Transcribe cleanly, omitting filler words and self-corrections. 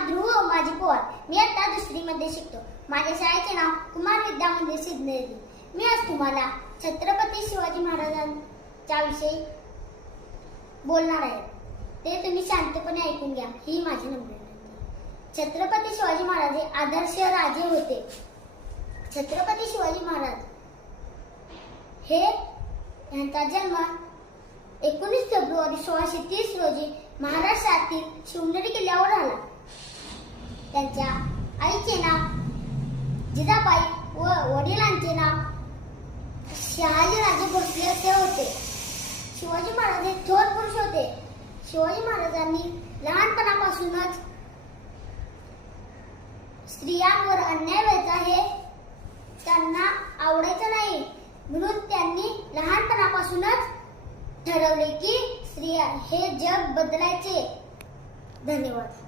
नाव ध्रुव माझी पवार. मी आता 2री मध्ये शिकतो. माझ्या शाळेचे नाव कुमार विद्या मंदिर सिद्धनेरी. मी आज तुम्हाला छत्रपती शिवाजी महाराजांच्या विषयी बोलणार आहे. ते तुम्ही शांतपणे ऐकून घ्या, ही माझी नम्र विनंती. छत्रपती शिवाजी महाराज हे आदर्श राजे होते. छत्रपती शिवाजी महाराज हे यांचा जन्म 19 फेब्रुवारी 1630 रोजी महाराष्ट्रातील शिवनेरी किल्ल्यावर झाला. त्यांच्या आईचे नाव जिजाबाई व वडिलांचे नाव शहाजीराजे भोसले असे होते. शिवाजी महाराज हे थोर पुरुष होते. शिवाजी महाराजांनी लहानपणापासूनच स्त्रियांवर अन्याय व्हायचा हे त्यांना आवडायचं नाही, म्हणून त्यांनी लहानपणापासूनच ठरवले की स्त्रिया हे जग बदलायचे. धन्यवाद.